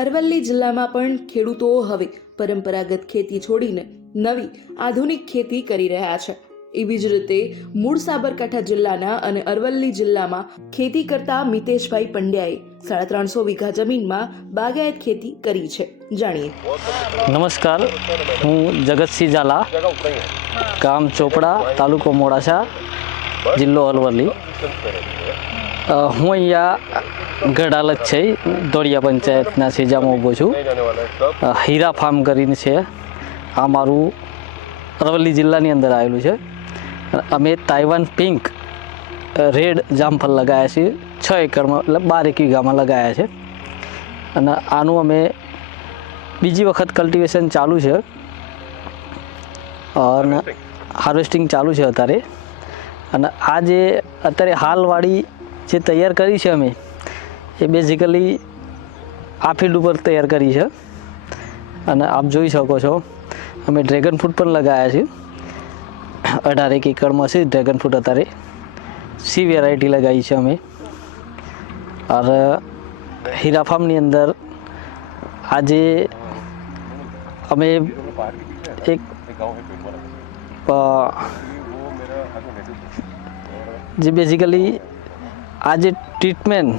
અરવલ્લી જિલ્લામાં પણ ખેડૂતો હવે પરંપરાગત ખેતી છોડીને નવી આધુનિક ખેતી કરી રહ્યા છે। એવી જ રીતે મૂળ સાબરકાંઠા જિલ્લાના અને અરવલ્લી જિલ્લામાં ખેતી કરતા મિતેશભાઈ પંડ્યાએ 350 વીઘા જમીનમાં બાગાયત ખેતી કરી છે। જાણીએ। નમસ્કાર, હું જગતસિંહ ઝાલા, ગામ ચોપડા, તાલુકો મોડાસા, જિલ્લો અરવલ્લી। હું અહીંયા ગઢાલત છે ધોળિયા પંચાયતના સેજામાં ઊભો છું। હીરા ફાર્મ કરીને છે, આ મારું અરવલ્લી જિલ્લાની અંદર આવેલું છે। અમે તાઇવાન પિંક રેડ જામફળ લગાવ્યા છે 6 એકરમાં, એટલે 12 વીઘામાં લગાવ્યા છે અને આનું અમે બીજી વખત કલ્ટિવેશન ચાલુ છે અને હાર્વેસ્ટિંગ ચાલુ છે અત્યારે। અને આ જે અત્યારે હાલવાળી જે તૈયાર કરી છે અમે, એ બેઝિકલી આ ફિલ્ડ ઉપર તૈયાર કરી છે। અને આપ જોઈ શકો છો અમે ડ્રેગન ફ્રૂટ પણ લગાવ્યા છે। 18 એકરમાં છે ડ્રેગન ફ્રૂટ અત્યારે। સી વેરાયટી લગાવી છે અમે। અને હીરા ફાર્મની અંદર આજે અમે એક જે બેઝિકલી આ જે ટ્રીટમેન્ટ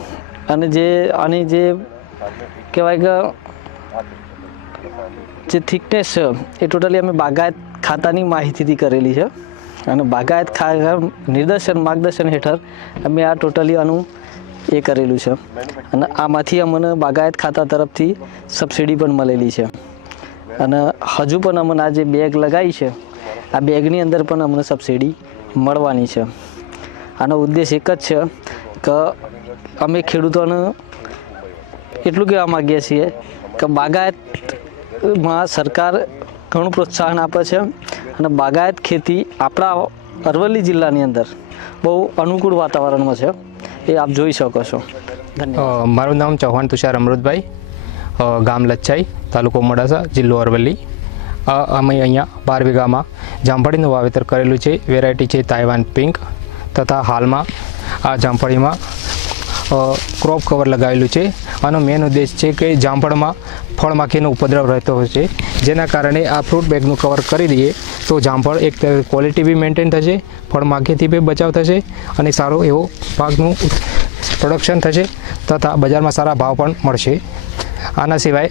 અને જે આની જે કહેવાય કે જે થિકનેસ છે એ ટોટલી અમે બાગાયત ખાતાની માહિતીથી કરેલી છે। અને બાગાયત નિર્દેશન માર્ગદર્શન હેઠળ અમે આ ટોટલી આનું એ કરેલું છે। અને આમાંથી અમને બાગાયત ખાતા તરફથી સબસિડી પણ મળેલી છે। અને હજુ પણ અમને આ જે બેગ લગાવી છે, આ બેગની અંદર પણ અમને સબસિડી મળવાની છે। આનો ઉદ્દેશ એક જ છે કે અમે ખેડૂતોને એટલું કહેવા માગીએ છીએ કે બાગાયતમાં સરકાર ઘણું પ્રોત્સાહન આપે છે અને બાગાયત ખેતી આપણા અરવલ્લી જિલ્લાની અંદર બહુ અનુકૂળ વાતાવરણમાં છે, એ આપ જોઈ શકો છો। ધન્યવાદ। મારું નામ ચૌહાણ તુષાર અમૃતભાઈ, ગામ લચ્છાઈ, તાલુકો મોડાસા, જિલ્લો અરવલ્લી। અમે અહીંયા 12 વીઘામાં જામફળીનું વાવેતર કરેલું છે। વેરાયટી છે તાઇવાન પિંક, તથા હાલમાં આ જામફળીમાં ક્રોપ કવર લગાવેલું છે। આનો મેઇન ઉદ્દેશ છે કે જામફળમાં ફળમાખીનો ઉપદ્રવ રહેતો હોય છે, જેના કારણે આ ફ્રૂટ બેગનું કવર કરી દઈએ તો જામફળ એક ક્વોલિટી બી મેન્ટેન થશે, ફળમાખીથી બી બચાવ થશે અને સારો એવો પાકનું પ્રોડક્શન થશે તથા બજારમાં સારા ભાવ પણ મળશે। આના સિવાય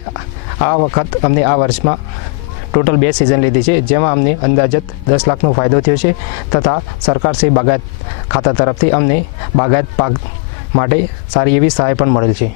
આ વખત અમને આ વર્ષમાં ટોટલ 2 સિઝન લીધી છે, જેમાં અમને અંદાજત 10 લાખનો ફાયદો થયો છે તથા સરકારશ્રી બાગાયત ખાતા તરફથી અમને બાગાયત પાક માટે સારી એવી સહાય પણ મળેલ છે।